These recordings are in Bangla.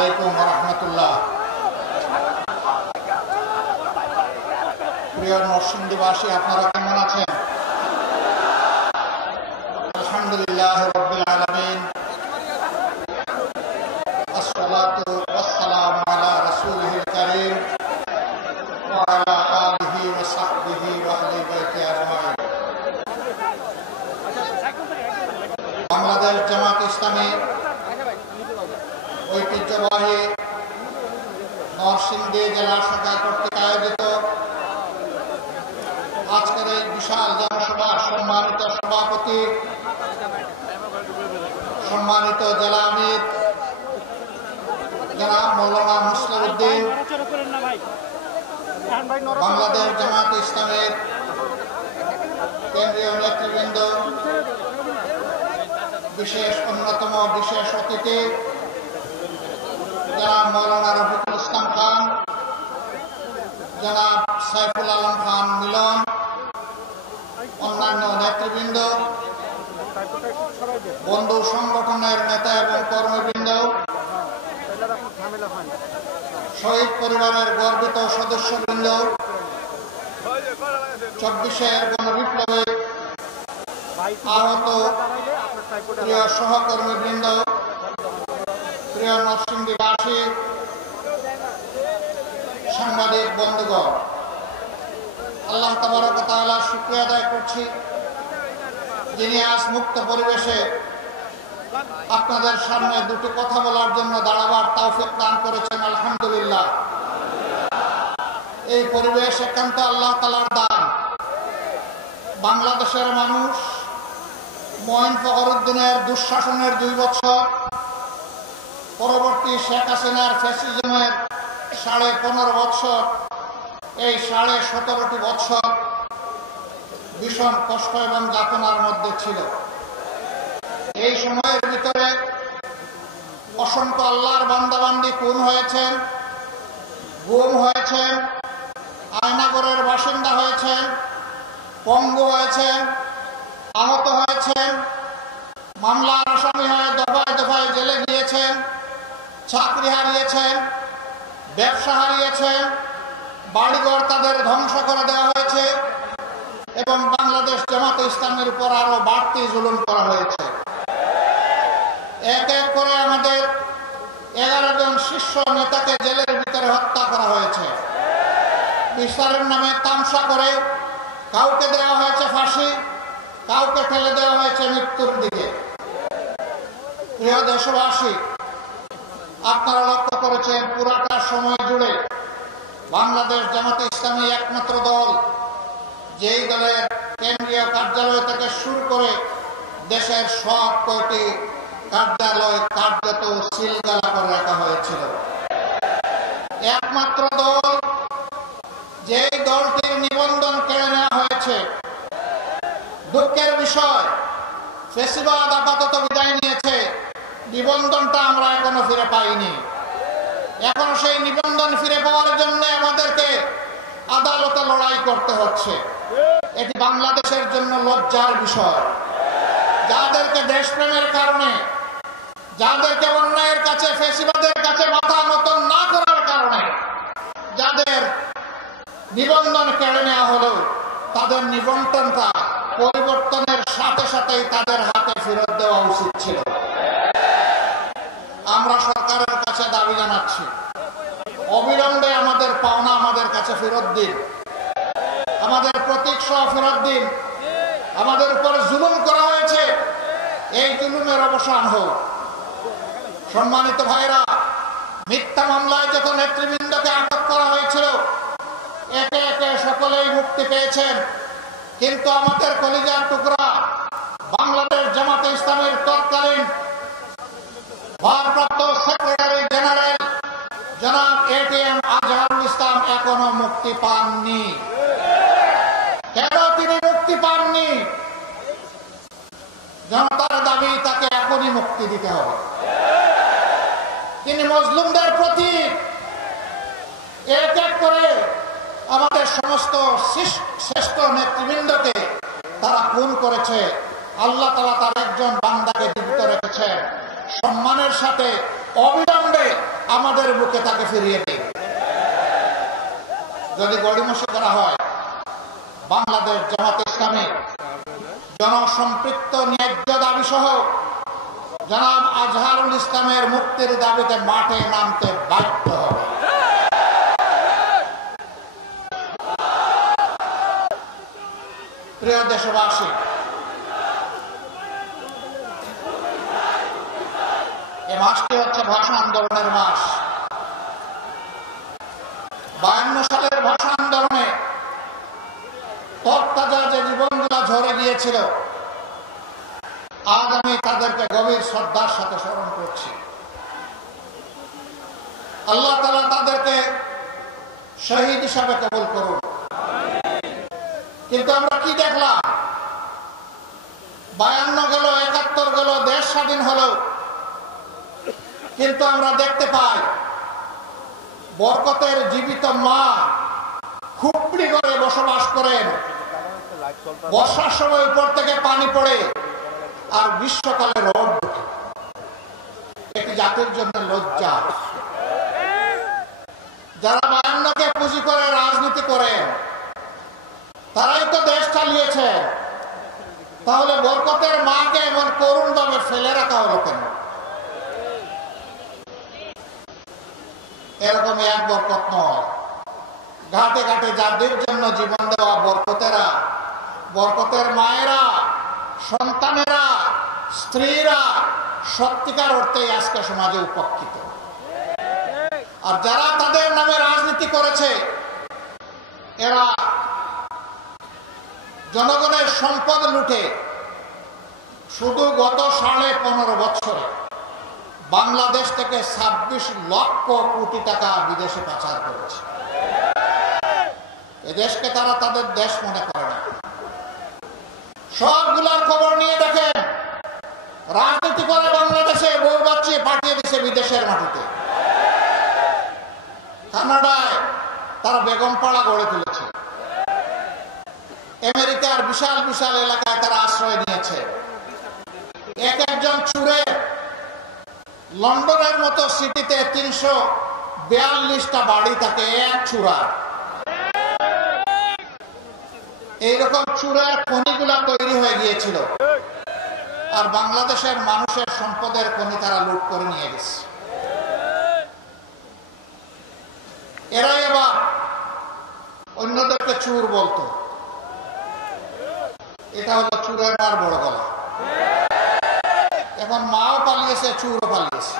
আলাইকুম ওয়া রাহমাতুল্লাহ। প্রিয় নরসিংদীবাসী, আপনারা কেমন আছেন? আলহামদুলিল্লাহ রাব্বিল আলামিন, আসসালাতু ওয়াসসালামু আলা রাসূলিহিল কারীম ওয়া আলা আলিহি ওয়া সাহবিহি ওয়া আহলি বাইতি আজমাইন। বাংলাদেশ জামাত ইসলামী ঐতিহ্যবাহী নরসিংদী জেলা শাখা কর্তৃক আয়োজিত আজকের এই বিশাল জনসভা সম্মানিত সভাপতি, সম্মানিত জেলা আমির জনাব মৌলানা মুসলিম উদ্দিন, বাংলাদেশ জামাত ইসলামের কেন্দ্রীয় নেতৃবৃন্দ, বিশেষ অন্যতম বিশেষ অতিথি জনাব মৌলানা রফিকুল ইসলাম খান, জনাব সাইফুল আলম খান মিলন, অন্যান্য নেতৃবৃন্দ, বন্ধু সংগঠনের নেতা এবং কর্মবৃন্দ, শহীদ পরিবারের গর্বিত সদস্যবৃন্দ, 24-এর গণবিপ্লবে আহত প্রিয় সহকর্মীবৃন্দ, প্রিয় নরসিংদীবাসী, সাংবাদিক বন্ধুগণ, আল্লাহ তাবারক ওয়া তাআলার শুকরিয়া আদায় করছি, যিনি আজ মুক্ত পরিবেশে আপনাদের সামনে দুটি কথা বলার জন্য দাঁড়াবার তৌফিক দান করেছেন। আলহামদুলিল্লাহ। এই পরিবেশ একান্ত আল্লাহ তাআলার দান। বাংলাদেশের মানুষ মঈন ফখরুদ্দিনের দুঃশাসনের 2 বছর, পরবর্তী শেখ হাসিনার ফ্যাসিজমের 15.5 বছর, এই 17.5 বছর ভীষণ কষ্ট এবং যাতনার মধ্যে ছিল। এই সময়ের ভিতরে অসংখ্য আল্লাহর বান্দাবান্দি খুন হয়েছেন, গুম হয়েছেন, আয়নাগরের বাসিন্দা হয়েছেন, পঙ্গু হয়েছেন, আহত হয়েছেন, মামলার আসামি হয়ে দফায় দফায় জেলে গিয়েছেন, চাকরি হারিয়েছেন, ব্যবসা হারিয়েছেন, বাড়িঘর তাদের ধ্বংস করে দেওয়া হয়েছে এবং বাংলাদেশ জামাত ইসলামের উপর আরো বাড়তি জুলুম করা হয়েছে। এক এক করে আমাদের 11 জন শীর্ষ নেতাকে জেলের ভিতরে হত্যা করা হয়েছে। বিচারের নামে তামসা করে কাউকে দেওয়া হয়েছে ফাঁসি, কাউকে ঠেলে দেওয়া হয়েছে মৃত্যুর দিকে। প্রিয় দেশবাসী, আপনারা লক্ষ্য করেছেন পুরাটা সময় জুড়ে বাংলাদেশ জামাতে ইসলামী একমাত্র দল যেই দলের কেন্দ্রীয় কার্যালয় থেকে শুরু করে দেশের সব কয়টি কার্যালয় কার্যত সিলগালা করে রাখা হয়েছিল। একমাত্র দল যেই দলটির নিবন্ধন কেড়ে নেওয়া হয়েছে। দুঃখের বিষয়, ফ্যাসিবাদ আপাতত বিদায় নিয়েছে, নিবন্ধনটা আমরা এখনো ফিরে পাইনি। এখন সেই নিবন্ধন ফিরে পাওয়ার জন্য আমাদেরকে আদালতে লড়াই করতে হচ্ছে। এটি বাংলাদেশের জন্য লজ্জার বিষয়। যাদেরকে দেশপ্রেমের কারণে, যাদেরকে অন্যায়ের কাছে, ফ্যাসিবাদের কাছে মাথা মতন না করার কারণে যাদের নিবন্ধন কেড়ে নেওয়া হলো, তাদের নিবন্ধনটা পরিবর্তনের সাথে সাথেই তাদের হাতে ফেরত দেওয়া উচিত ছিল। আমরা সরকারের কাছে দাবি জানাচ্ছি, অবিলম্বে আমাদের পাওনা আমাদের কাছে ফেরত দিন, আমাদের প্রতীক সহ ফেরত দিন। আমাদের উপর জুলুম করা হয়েছে, এই জুলুমের অবসান হোক। সম্মানিত ভাইরা, মিথ্যা মামলায় যত নেতৃবৃন্দকে আটক করা হয়েছিল, একে একে সকলেই মুক্তি পেয়েছেন, কিন্তু আমাদের কলিজার টুকরা বাংলাদেশ জামাতে ইসলামের তৎকালীন ভারপ্রাপ্ত সেক্রেটারি জেনারেল জনাব ATM আজহারুল ইসলাম এখনো মুক্তি পাননি। কেন তিনি মুক্তি পাননি? জনতার দাবি তাকে এখনই মুক্তি দিতে হবে। তিনি মজলুমদের প্রতীক। এক এক করে আমাদের সমস্ত শ্রেষ্ঠ নেতৃবৃন্দকে তারা খুন করেছে। আল্লাহ তাআলা তার একজন বান্দাকে জীবিত রেখেছেন। সম্মানের সাথে অবিলম্বে আমাদের বুকে তাকে ফিরিয়ে দিন। যদি গড়িমসি করা হয়, বাংলাদেশ জামাতে ইসলামী জনসম্পৃক্ত ন্যায্য দাবি সহ জনাব আজহারুল ইসলামের মুক্তির দাবিতে মাঠে নামতে বাধ্য হবে। প্রিয় দেশবাসী, এ মাসটি হচ্ছে ভাষা আন্দোলনের মাস। 52 সালের ভাষা আন্দোলনে তরতাজা যে জীবনগুলা ঝরে গিয়েছিল, আজ আমি তাদেরকে গভীর শ্রদ্ধার সাথে স্মরণ করছি। আল্লাহ তাআলা তাদেরকে শহীদ হিসাবে কবুল করুন। কিন্তু আমরা কি দেখলাম? 52 গেল, 71 গেল, দেশ স্বাধীন হলো, কিন্তু আমরা দেখতে পাই বরকতের জীবিত মা খুপড়ি ঘরে বসবাস করেন। বর্ষার সময় উপর থেকে পানি পড়ে আর গ্রীষ্মকালে রোদ ওঠে। এটি জাতির জন্য লজ্জা। যারা 52কে পুঁজি করে রাজনীতি করেন, তারাই তো দেশ চালিয়েছে। তাহলে বরকতের মাকে এমন করুণ ভাবে ফেলে রাখা হলো কেন? এরকম এক বরকত নয়। ঘাটে ঘাটে যাদের জন্য জীবন দেওয়া বরকতেরা, বরকতের মায়েরা, সন্তানেরা, স্ত্রীরা সত্যিকার অর্থে আজকে সমাজে উপকৃত। আর যারা তাদের নামে রাজনীতি করেছে, এরা জনগণের সম্পদ লুটে শুধু গত 15.5 বছরে বাংলাদেশ থেকে 26 লক্ষ কোটি টাকা বিদেশে পাচার করেছে। এদেশকে তারা তাদের দেশ মনে করে না। সবগুলার খবর নিয়ে দেখেন, রাজনীতি করে বাংলাদেশে বউ বাচ্চা পাঠিয়ে দিছে বিদেশের মাটিতে। কানাডায় তারা বেগমপাড়া গড়ে তুলেছে। আমেরিকার বিশাল বিশাল এলাকায় তারা আশ্রয় নিয়েছে। এক একজন চুরে লন্ডনের মতো সিটিতে 342টা বাড়ি থাকে এক চূড়ার। এইরকম চূড়ার খনিগুলা তৈরি হয়ে গিয়েছিল, আর বাংলাদেশের মানুষের সম্পদের খনি তারা লুট করে নিয়ে গেছে। এরাই আবার অন্যদেরকে চুর বলতো। এটা হলো চুরের মার বড় গলা। এখন মাও পালিয়েছে, চুরও পালিয়েছে।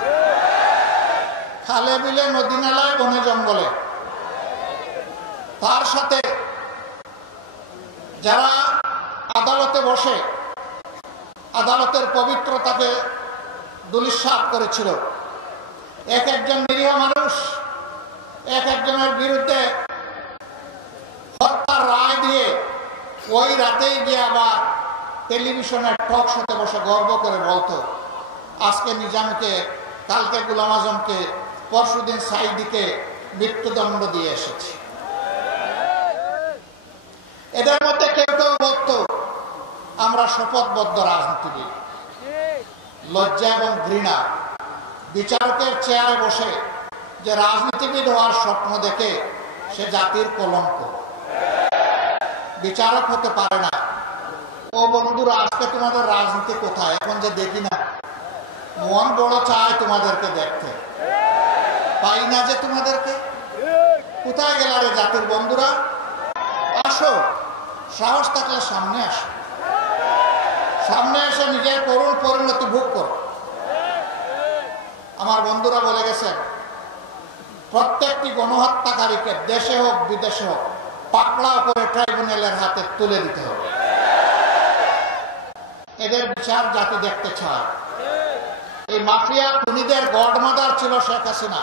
খালে বিলে, নদী নালায়, বনে জঙ্গলে। তার সাথে যারা আদালতে বসে আদালতের পবিত্রতাকে দুলিশ্বাত করেছিল, এক একজন নিরীহ মানুষ এক একজনের বিরুদ্ধে হত্যার রায় দিয়ে ওই রাতেই গিয়ে আবার টেলিভিশনের টক শোতে বসে গর্ব করে বলতো, আজকে নিজামকে, কালকে গোলাম আজমকে, পরশুদিন সাইদিকে মৃত্যুদণ্ড দিয়ে এসেছি। এদের মধ্যে কেউ কেউ বলতো, আমরা শপথবদ্ধ রাজনীতিবিদ। লজ্জা এবং ঘৃণা। বিচারকের চেয়ারে বসে যে রাজনীতিবিদ হওয়ার স্বপ্ন দেখে, সে জাতির কলঙ্ক। বিচারক হতে পারে না। ও বন্ধুরা, আজকে তোমাদের রাজনীতি কোথায়? এখন যে দেখি না, মন বড় চায় তোমাদেরকে দেখতে, পাই না যে তোমাদেরকে। কোথায় গেল রে জাতির বন্ধুরা? আসো, সাহস থাকলে সামনে আসো। সামনে এসে নিজের করুণ পরিণতি ভোগ করো। আমার বন্ধুরা বলে গেছেন, প্রত্যেকটি গণহত্যাকারীকে দেশে হোক বিদেশে হোক পাকড়াও করে ট্রাইব্যুনালের হাতে তুলে দিতে হবে। এদের বিচার জাতি দেখতে চায়। এই মাফিয়া খুনিদের গডমাদার ছিল শেখ হাসিনা।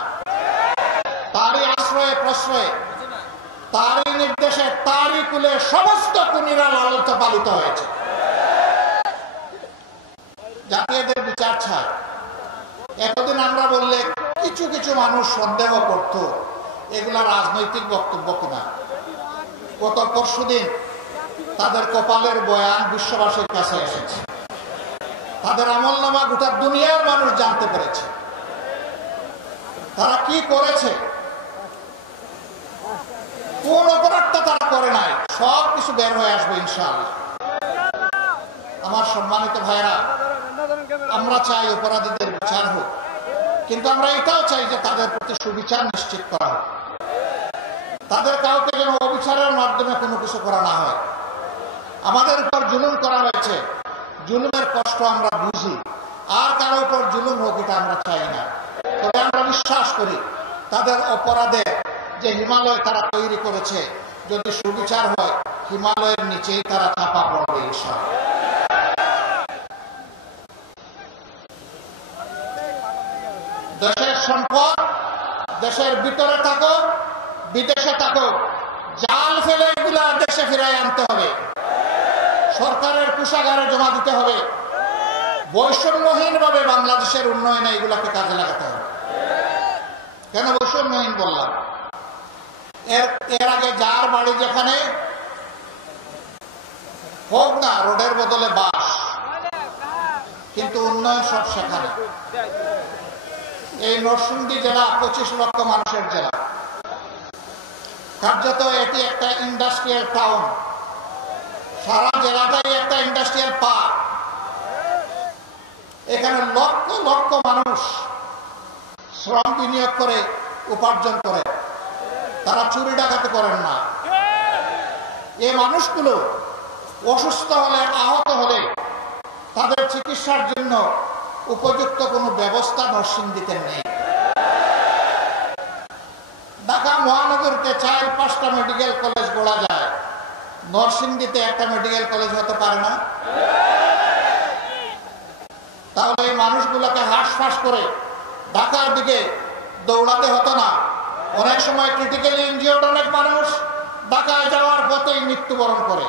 তারই আশ্রয়ে প্রশ্রয়ে, তারই নির্দেশে, তারই কুলে সমস্ত খুনিরা লালিত পালিত হয়েছে। জাতি এদের বিচার চায়। এতদিন আমরা বললে কিছু কিছু মানুষ সন্দেহ করত এগুলা রাজনৈতিক বক্তব্য কিনা। গত পরশুদিন তাদের কপালের বয়ান বিশ্ববাসীর কাছে এসেছে। তাদের আমলনামা গোটা দুনিয়ার মানুষ জানতে পেরেছে। তারা কি করেছে, কোন অপরাধটা তারা করে নাই, সব কিছু বের হয়ে আসবে ইনশাআল্লাহ। আমার সম্মানিত ভাইরা, আমরা চাই অপরাধীদের বিচার হোক, কিন্তু আমরা এটাও চাই যে তাদের প্রতি সুবিচার নিশ্চিত করা হোক। তাদের কাউকে যেন অবিচারের মাধ্যমে কোনো কিছু করা না হয়। আমাদের উপর জুলুম করা হয়েছে, জুলুমের কষ্ট আমরা বুঝি, আর কারো উপর জুলুম হোক এটা আমরা চাই না। তবে আমরা বিশ্বাস করি তাদের অপরাধে যে হিমালয় তারা তৈরি করেছে, যদি সুবিচার হয় হিমালয়ের নিচেই তারা চাপা পড়বে ইনশাআল্লাহ। দেশের সম্পদ দেশের ভিতরে থাকুক বিদেশে থাকুক, জাল ফেলে এগুলা দেশে ফিরাই আনতে হবে, সরকারের কোষাগারে জমা দিতে হবে। বৈষম্যহীন ভাবে বাংলাদেশের উন্নয়নে এগুলাকে কাজে লাগাতে হবে। কেন বৈষম্যহীন বললাম? এর আগে যার বাড়ি যেখানে হোক না রোডের বদলে বাস, কিন্তু উন্নয়ন সব সেখানে। এই নরসিংদী জেলা 25 লক্ষ মানুষের জেলা, কার্যত এটি একটা ইন্ডাস্ট্রিয়াল টাউন, সারা জেলাটাই একটা ইন্ডাস্ট্রিয়াল পার্ক। এখানে লক্ষ লক্ষ মানুষ শ্রম বিনিয়োগ করে উপার্জন করে, তারা চুরি ডাকাতি করেন না। এই মানুষগুলো অসুস্থ হলে, আহত হলে তাদের চিকিৎসার জন্য উপযুক্ত কোনো ব্যবস্থা নরসিংদীতে নেই। ঢাকা মহানগরীতে 4-5টা মেডিকেল কলেজ গড়া যায়, নরসিংদীতে একটা মেডিকেল কলেজ হতে পারে না। তাহলে এই মানুষগুলোকে হাঁসফাঁস করে ঢাকার দিকে দৌড়াতে হতো না। অনেক সময় ক্রিটিক্যালি ইনজিওর্ড অনেক মানুষ ঢাকায় যাওয়ার পথেই মৃত্যুবরণ করে,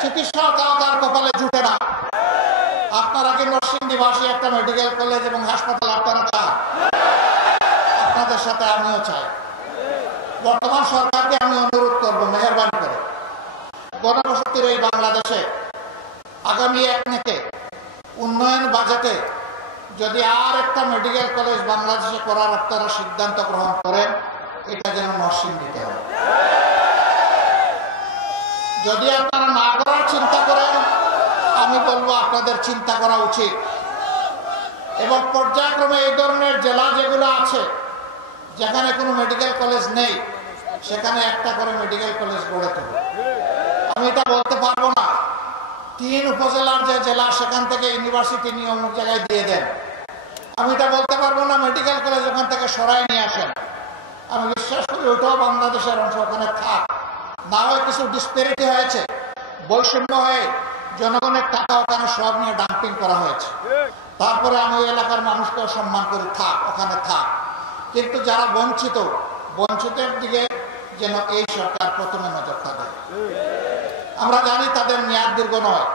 চিকিৎসা তার কপালে জুটে না। আপনারা কি নরসিংদীবাসী একটা মেডিকেল কলেজ এবং হাসপাতাল আপনারা চান? আপনাদের সাথে আমিও চাই। বর্তমান সরকারকে আমি অনুরোধ করবো, মেহেরবানি করে গণবসতির এই বাংলাদেশে আগামী 1 থেকে উন্নয়ন বাজেটে যদি আর একটা মেডিকেল কলেজ বাংলাদেশে করার আপনারা সিদ্ধান্ত গ্রহণ করেন, এটা যেন নরসিংদীতে হয়। যদি আপনারা না করার চিন্তা করেন, আমি বলবো আপনাদের চিন্তা করা উচিত। এবং পর্যায়ক্রমে এই ধরনের জেলা যেগুলো আছে যেখানে কোনো মেডিকেল কলেজ নেই, সেখানে একটা করে মেডিকেল কলেজ গড়ে তুলবে। আমি এটা বলতে পারবো না 3 উপজেলার যে জেলা সেখান থেকে ইউনিভার্সিটি নিয়ে অমুক জায়গায় দিয়ে দেন। আমি এটা বলতে পারবো না মেডিকেল কলেজ ওখান থেকে সরাই নিয়ে আসেন। আমি বিশ্বাস করি ওটাও বাংলাদেশের অংশ, ওখানে থাক। না হয় কিছু ডিসপ্যারিটি হয়েছে, বৈষম্য হয়ে জনগণের টাকা ওখানে সব নিয়ে ডাম্পিং করা হয়েছে। তারপরে আমি ওই এলাকার মানুষকেও সম্মান করি, থাক ওখানে থাক। কিন্তু যারা বঞ্চিত, বঞ্চিতের দিকে যেন এই সরকার প্রথমে নজরটা দেয়। আমরা জানি তাদের মেয়াদ দীর্ঘ নয়,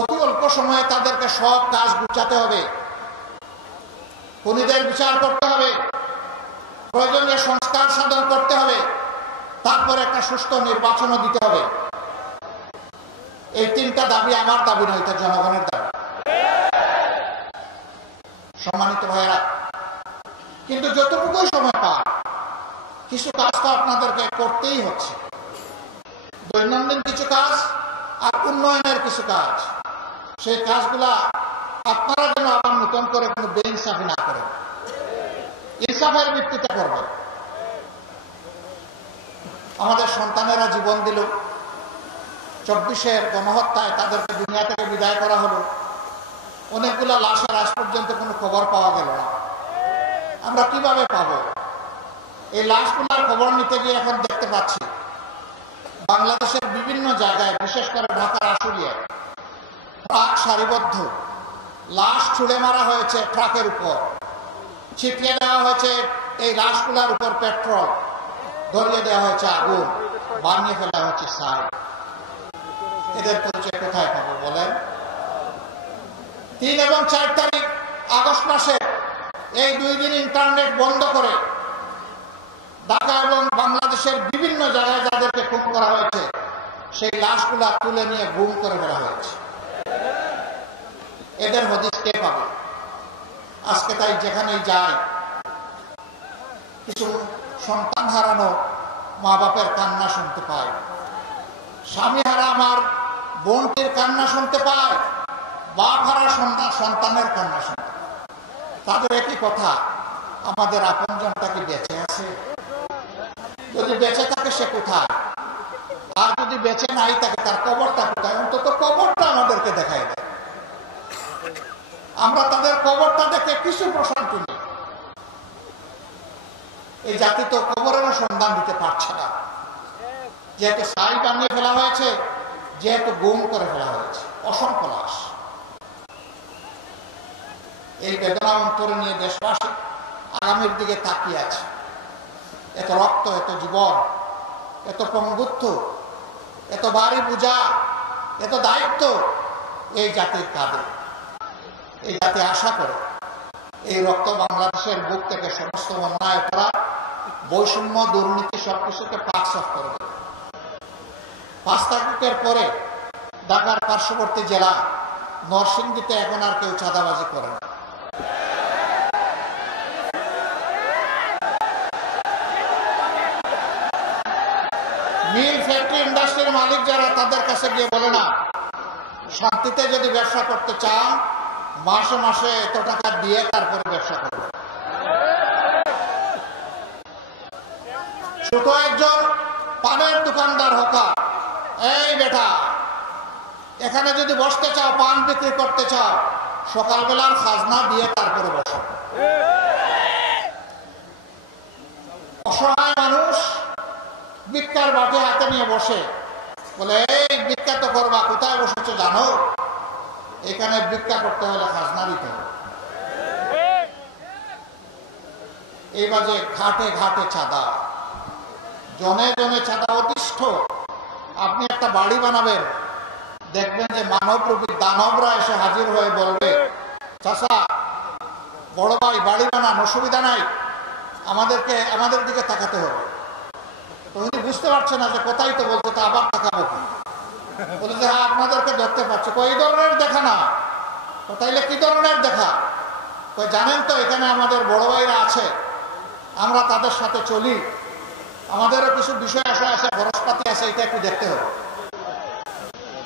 অতি অল্প সময়ে তাদেরকে সব কাজ গুছাতে হবে, খুনিদের বিচার করতে হবে, প্রয়োজনীয় সংস্কার সাধন করতে হবে, তারপরে একটা সুষ্ঠু নির্বাচনও দিতে হবে। এই 3টা দাবি আমার দাবি নয়, এটা জনগণের দাবি। সম্মানিত ভাইয়েরা, কিন্তু যতটুকুই সময় পান কিছু কাজ তো আপনাদেরকে করতেই হচ্ছে। দৈনন্দিন কিছু কাজ আর উন্নয়নের কিছু কাজ, সেই কাজগুলা আপনারা যেন আবার নতুন করে কোনো বেইনসাফি না করেন, ইনসাফের ভিত্তিতে করবেন। আমাদের সন্তানেরা জীবন দিল, 24-এর গণহত্যায় তাদেরকে দুনিয়া থেকে বিদায় করা হলো, অনেকগুলো লাশের আজ পর্যন্ত কোনো খবর পাওয়া গেল না। আমরা কিভাবে পাবো? এই লাশগুলার খবর নিতে গিয়ে এখন দেখতে পাচ্ছি বাংলাদেশের বিভিন্ন জায়গায়, বিশেষ করে ঢাকার আশুলিয়ায় ট্রাক সারিবদ্ধ, লাশ ছুঁড়ে মারা হয়েছে ট্রাকের উপর, ছিটিয়ে দেওয়া হয়েছে এই লাশগুলার উপর পেট্রোল, ধরিয়ে দেওয়া হয়েছে আগুন, বানিয়ে ফেলা হচ্ছে ছাই। এদের পরিচয় কোথায় পাবো বলেন? 3 এবং 4 তারিখ আগস্ট মাসে এই 2 দিন ইন্টারনেট বন্ধ করে ঢাকা এবং বাংলাদেশের বিভিন্ন জায়গায় যাদেরকে খুন করা হয়েছে সেই লাশগুলা তুলে নিয়ে গুম করে ফেলা হয়েছে। এদের হদিস কে পাবে? আজকে তাই যেখানেই যায় কিছু সন্তান হারানো মা বাপের কান্না শুনতে পায়, স্বামী হারা আমার বোনটির কান্না শুনতে পায়, বাপ হারা সন্তানের কান্না শুনতে পায়। তাদের একই কথা, আমাদের আপনজনটা কি বেঁচে আছে? যদি বেঁচে থাকে সে কোথায়? আর যদি বেঁচে নাই থাকে তার কবরটা কোথায়? অন্তত কবরটা আমাদেরকে দেখাই দেয়। আমরা তাদের কবরটা দেখে কিছু প্রশান্তি নেই। এই জাতি তো কবরেরও সন্ধান দিতে পারছে না, যেহেতু সাই বানিয়ে ফেলা হয়েছে, যেহেতু গুম করে ফেলা হয়েছে অসংখ্য লাশ। এই বেদনা অন্তরে নিয়ে দেশবাসী আগামীর দিকে তাকিয়ে আছে। এত রক্ত, এত জীবন, এত পঙ্গুত্ব, এত ভারী বোঝা, এত দায়িত্ব এই জাতির কাঁধে। এই জাতি আশা করে এই রক্ত বাংলাদেশের বুক থেকে সমস্ত অন্যায় করা, বৈষম্য, দুর্নীতি সবকিছুকে পাক সাফ করে দেবে। 5 তারিখের পরে ঢাকার পার্শ্ববর্তী জেলা নরসিংদীতে এখন আর কেউ চাঁদাবাজি করে না। মিল, ফ্যাক্টরি, ইন্ডাস্ট্রির মালিক যারা, তাদের কাছে গিয়ে বলে না, শান্তিতে যদি ব্যবসা করতে চান মাসে মাসে এত টাকা দিয়ে তারপরে ব্যবসা করবে। শুধু একজন পানের দোকানদার হকার, এই বেটা এখানে যদি বসতে চাও, পান বিক্রি করতে চাও, সকালবেলার খাজনা দিয়ে তারপরে বসো। অসহায় মানুষ ভিক্ষার বাটি হাতে নিয়ে বসে, বলে এই ভিক্ষা তো করবা, কোথায় বসেছো জানো? এখানে ভিক্ষা করতে হলে খাজনা দিতে হবে। এই বাজে ঘাটে ঘাটে চাঁদা, জনে জনে চাঁদা অতিষ্ঠ। আপনি একটা বাড়ি বানাবেন, দেখবেন যে মানবরূপী দানবরা এসে হাজির হয়ে বলবে, চাচা বড় ভাই বাড়ি বানান, অসুবিধা নাই, আমাদের দিকে তাকাতে হবে। তো উনি বুঝতে পারছে না যে কোথায় তো বলছে, তা আবার তাকাবো। বলে যে হ্যাঁ আপনাদেরকে দেখতে পাচ্ছি। এই ধরনের দেখা না, তাইলে কি ধরনের দেখা? জানেন তো এখানে আমাদের বড় ভাইরা আছে, আমরা তাদের সাথে চলি, আমাদেরও কিছু বিষয় আছে, খরচপাতি আছে, এটা একটু দেখতে হবে।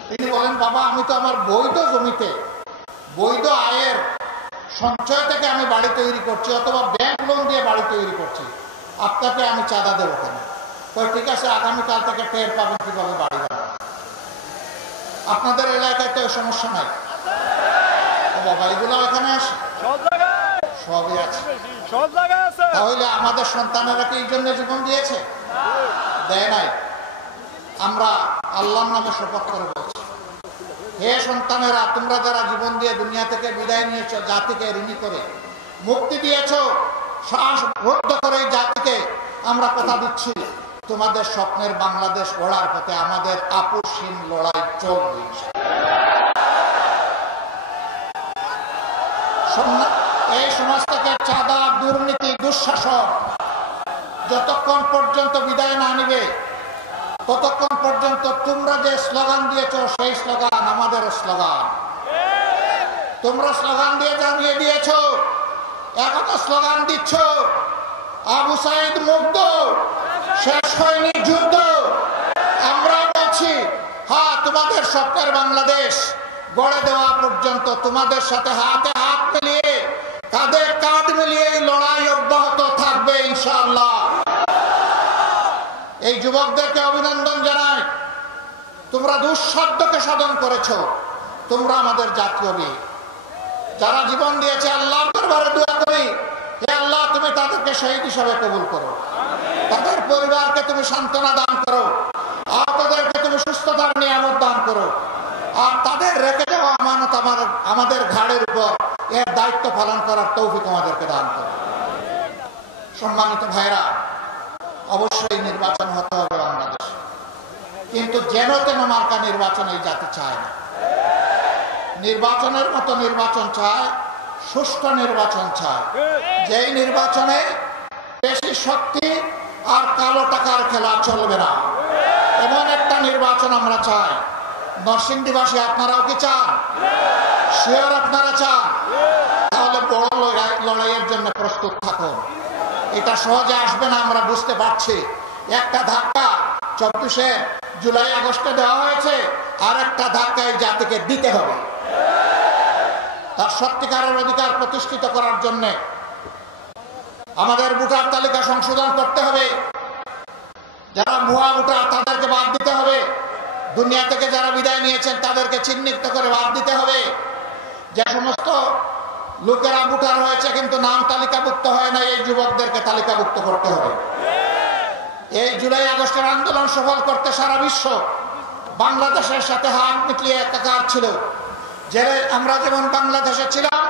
তিনি বলেন, বাবা আমি তো আমার বৈধ জমিতে বৈধ আয়ের সঞ্চয় থেকে আমি বাড়ি তৈরি করছি, অথবা ব্যাংক লোন দিয়ে বাড়ি তৈরি করছি, আপনাকে আমি চাঁদা দেবো কেন? ঠিক আছে, আগামীকাল থেকে টের পাবেন কিভাবে বাড়ি বানাবো। আপনাদের এলাকায় তো সমস্যা নাই। ও বাবা, এগুলো এখানে আসে, সবই আছে। তাহলে আমাদের সন্তানেরা কি এই জন্য জীবন দিয়েছে? দেয় নাই। আমরা আল্লাহর নামে শপথ করে বলছি, হে সন্তানেরা, তোমরা যারা জীবন দিয়ে দুনিয়া থেকে বিদায় নিয়েছ, জাতিকে ঋণী করে মুক্তি দিয়েছ, শ্বাস রুদ্ধ করে জাতিকে আমরা কথা দিচ্ছি, তোমাদের স্বপ্নের বাংলাদেশ গড়ার পথে আমাদের আপোষহীন লড়াই চলবে। এই সমাজ থেকে চাঁদা, দুর্নীতি, দুঃশাসন যতক্ষণ পর্যন্ত বিদায় না নিবে, ততক্ষণ পর্যন্ত তোমরা যে স্লোগান দিয়েছ সেই স্লোগান আমাদের স্লোগান। তোমরা স্লোগান দিয়ে জানিয়ে দিয়েছ, এখনো স্লোগান দিচ্ছ, আবু সাইদ মুগ্ধ, শেষ হয়নি যুদ্ধ। আমরা বলছি, হ্যাঁ তোমাদের স্বপ্নের বাংলাদেশ গড়ে দেওয়া পর্যন্ত তোমাদের সাথে হাতে হাত মিলিয়ে, কাঁধে কাঁধ মিলিয়ে এই লড়াই অব্যাহত থাকবে ইনশাআল্লাহ। এই যুবকদেরকে অভিনন্দন জানাই, তোমরা দুঃসাধ্যকে সাধন করেছ, তোমরা আমাদের জাতীয় বীর। যারা জীবন দিয়েছে আল্লাহর দরবারে দোয়া করি, হে আল্লাহ তুমি তাদেরকে শহীদ হিসাবে কবুল করো, তাদের পরিবারকে তুমি সান্ত্বনা দান করো, আহতদেরকে তুমি সুস্থতার নিয়ামত দান করো, আর তাদের রেখে যাওয়া আমানত আমাদের ঘাড়ের উপর এর দায়িত্ব পালন করার তৌফিক আমাদেরকে দান করো। সম্মানিত ভাইরা, অবশ্যই নির্বাচন হতে হবে বাংলাদেশ, কিন্তু যেন তেন মার্কা নির্বাচন এই জাতি চায় না। নির্বাচনের মতো নির্বাচন চায়, সুষ্ঠু নির্বাচন চায়, যেই নির্বাচনে বেশি শক্তি আর কালো টাকার খেলা চলবে না, এমন একটা নির্বাচন আমরা চাই। নরসিংদীবাসী আপনারাও কি চান? শিওর আপনারা চান? তাহলে বড় লড়াইয়ের জন্য প্রস্তুত থাকুন। এটা সহজে আসবে না, আমরা বুঝতে পারছি। একটা ধাক্কা 24শে জুলাই আগস্টে দেওয়া হয়েছে, আর একটা ধাক্কা এই জাতিকে দিতে হবে। তার সত্যিকারের অধিকার প্রতিষ্ঠিত করার জন্য আমাদের ভোটার তালিকা সংশোধন করতে হবে। যারা ভুয়া ভোটার তাদেরকে বাদ দিতে হবে। দুনিয়া থেকে যারা বিদায় নিয়েছেন তাদেরকে চিহ্নিত করে বাদ দিতে হবে। যে সমস্ত লোকেরা ভোটার হয়েছে কিন্তু নাম তালিকাভুক্ত হয় না, এই যুবকদেরকে তালিকাভুক্ত করতে হবে। এই জুলাই আগস্টের আন্দোলন সফল করতে সারা বিশ্ব বাংলাদেশের সাথে হাত মিটিয়ে একাকার ছিল। জেলে আমরা যেমন বাংলাদেশে ছিলাম,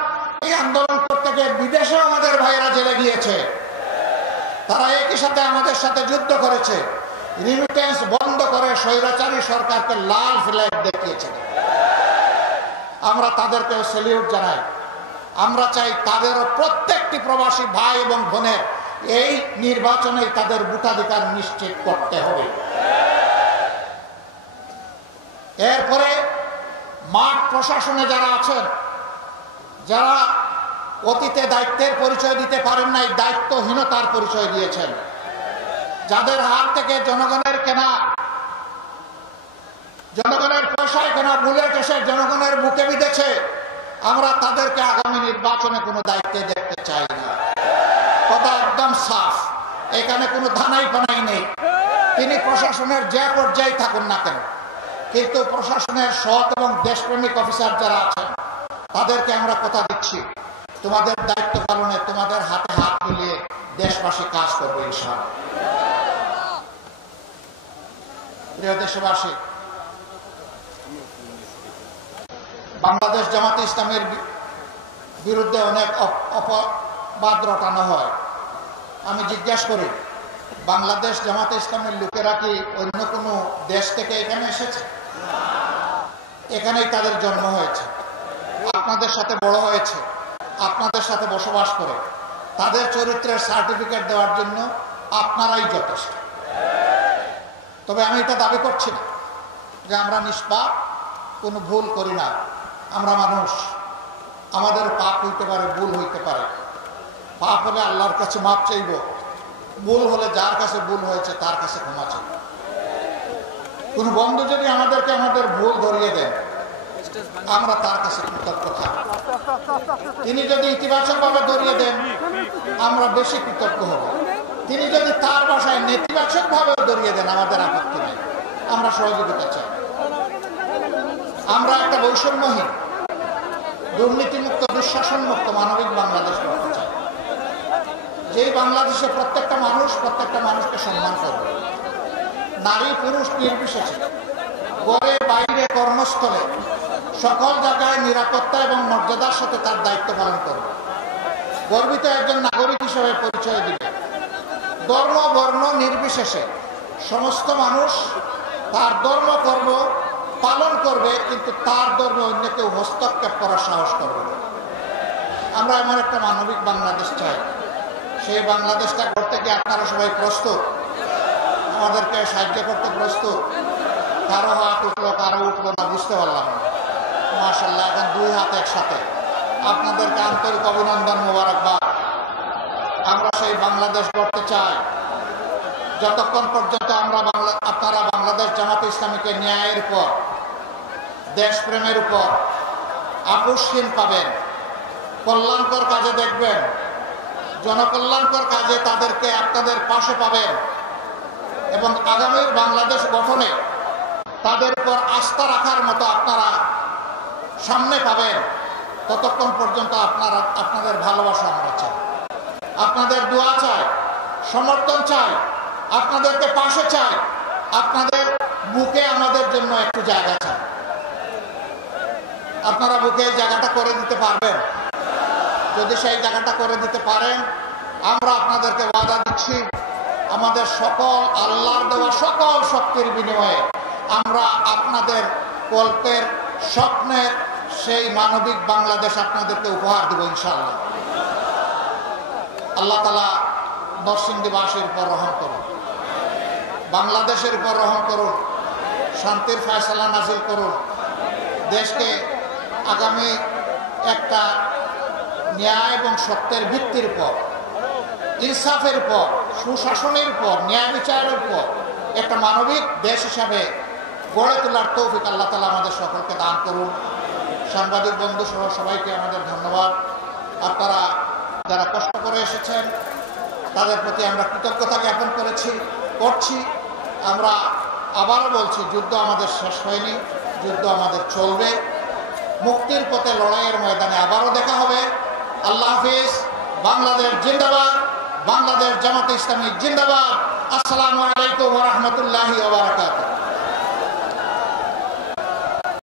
এই আন্দোলন করতে গিয়ে বিদেশে আমাদের ভাইয়েরা জেলে গিয়েছে। তারা একই সাথে আমাদের সাথে যুদ্ধ করেছে, রিমিটেন্স বন্ধ করে স্বৈরাচারী সরকারকে লাল ফ্ল্যাগ দেখিয়েছে। আমরা তাদেরকেও স্যালিউট জানাই। আমরা চাই তাদেরও প্রত্যেকটি প্রবাসী ভাই এবং বোনের এই নির্বাচনে তাদের ভোটাধিকার নিশ্চিত করতে হবে। এরপরে মাঠ প্রশাসনে যারা আছেন, যারা অতীতে দায়িত্বের পরিচয় দিতে পারেন নাই, দায়িত্বহীনতার পরিচয় দিয়েছেন, যাদের হাত থেকে জনগণের কেনা, জনগণের পয়সায় কেনা বুলেট এসে জনগণের বুকে বিঁধেছে, আমরা তাদেরকে আগামী নির্বাচনে কোনো দায়িত্বে দেখতে চাই না। কথা একদম সাফ, এখানে কোনো ধানাই পানাই নেই। তিনি প্রশাসনের যে পর্যায়ে থাকুন না কেন, কিন্তু প্রশাসনের সৎ এবং দেশপ্রেমিক অফিসার যারা আছেন তাদেরকে আমরা কথা দিচ্ছি, তোমাদের দায়িত্ব পালনে তোমাদের হাতে হাত মিলিয়ে দেশবাসী কাজ করবে ইনশাআল্লাহ। প্রিয় দেশবাসী, বাংলাদেশ জামাতে ইসলামের বিরুদ্ধে অনেক অপবাদ রটানো হয়। আমি জিজ্ঞাসা করি, বাংলাদেশ জামাতে ইসলামের লোকেরা কি অন্য কোনো দেশ থেকে এখানে এসেছে? এখানেই তাদের জন্ম হয়েছে, আপনাদের সাথে বড় হয়েছে, আপনাদের সাথে বসবাস করে। তাদের চরিত্রের সার্টিফিকেট দেওয়ার জন্য আপনারাই যথেষ্ট। তবে আমি এটা দাবি করছি না যে আমরা নিষ্পাপ, কোনো ভুল করি না। আমরা মানুষ, আমাদের পাপ হইতে পারে, ভুল হইতে পারে। পাপ হলে আল্লাহর কাছে মাপ চাইব, ভুল হলে যার কাছে ভুল হয়েছে তার কাছে ক্ষমা চাইব। কোন বন্ধু যদি আমাদেরকে আমাদের ভুল ধরিয়ে দেন, আমরা তার কাছে কৃতজ্ঞ থাকব। তিনি যদি ইতিবাচকভাবে ধরিয়ে দেন, আমরা বেশি কৃতজ্ঞ হব। তিনি যদি তার ভাষায় নেতিবাচকভাবে ধরিয়ে দেন, আমাদের আপত্তি নেই, আমরা সহযোগিতা চাই। আমরা একটা বৈষম্যহীন, দুর্নীতিমুক্ত, দুঃশাসনমুক্ত মানবিক বাংলাদেশ করতে চাই। যেই বাংলাদেশে প্রত্যেকটা মানুষকে সম্মান করবে, নারী পুরুষ নির্বিশেষে, ঘরে বাইরে কর্মস্থলে সকল জায়গায় নিরাপত্তা এবং মর্যাদার সাথে তার দায়িত্ব পালন করবে। গর্বিত একজন নাগরিক হিসেবে পরিচয় দিবে। ধর্ম বর্ণ নির্বিশেষে সমস্ত মানুষ তার ধর্ম কর্ম পালন করবে, কিন্তু তার ধর্মে অন্য কেউ হস্তক্ষেপ করার সাহস করবে না। আমরা এমন একটা মানবিক বাংলাদেশ চাই। সেই বাংলাদেশটা করতে গিয়ে আপনারা সবাই প্রস্তুত? আমাদেরকে সাহায্য করতে প্রস্তুত? কারো হাত উঠলো, কারো উঠলো না, বুঝতে পারলাম না। মাশাআল্লাহ, এখন দুই হাত একসাথে। আপনাদেরকে আন্তরিক অভিনন্দন, মোবারকবাদ। আমরা সেই বাংলাদেশ করতে চাই। যতক্ষণ পর্যন্ত আপনারা বাংলাদেশ জামাতে ইসলামীকে ন্যায়ের উপর, দেশপ্রেমের উপর আপোষহীন পাবেন, কল্যাণকর কাজে দেখবেন, জনকল্যাণকর কাজে তাদেরকে আপনাদের পাশে পাবেন এবং আগামীর বাংলাদেশ গঠনে তাদের উপর আস্থা রাখার মতো আপনারা সামনে পাবেন, ততক্ষণ পর্যন্ত আপনাদের ভালোবাসা আমরা চাই, আপনাদের দোয়া চাই, সমর্থন চাই, আপনাদেরকে পাশে চাই, আপনাদের বুকে আমাদের জন্য একটু জায়গা চাই। আপনারা বুকে জায়গাটা করে দিতে পারবেন? যদি সেই জায়গাটা করে দিতে পারেন, আমরা আপনাদেরকে ওয়াদা দিচ্ছি, আমাদের সকল আল্লাহর দেওয়া সকল শক্তির বিনিময়ে আমরা আপনাদের কল্পের স্বপ্নের সেই মানবিক বাংলাদেশ আপনাদেরকে উপহার দেব ইনশাআল্লাহ। আল্লাহ তাআলা নরসিংদীবাসীর উপর রহম করুন, বাংলাদেশের উপর রহম করুন, শান্তির ফয়সালা নাজিল করুন, দেশকে আগামী একটা ন্যায় এবং সত্যের ভিত্তির উপর, ইনসাফের উপর, সুশাসনের উপর, ন্যায় বিচারের উপর একটা মানবিক দেশ হিসাবে গড়ে তোলার তৌফিক আল্লাহ তাআলা আমাদের সকলকে দান করুন। সাংবাদিক বন্ধু সহ সবাইকে আমাদের ধন্যবাদ। আপনারা যারা কষ্ট করে এসেছেন তাদের প্রতি আমরা কৃতজ্ঞতা জ্ঞাপন করছি। আমরা আবারও বলছি, যুদ্ধ আমাদের শেষ হয়নি, যুদ্ধ আমাদের চলবে। মুক্তির পথে লড়াইয়ের ময়দানে আবারও দেখা হবে। আল্লাহ হাফিজ। বাংলাদেশ জিন্দাবাদ। বাংলাদেশ জামাতে ইসলামী জিন্দাবাদ। আসসালামু আলাইকুম ওয়া রাহমাতুল্লাহি ওয়া বারাকাতুহু।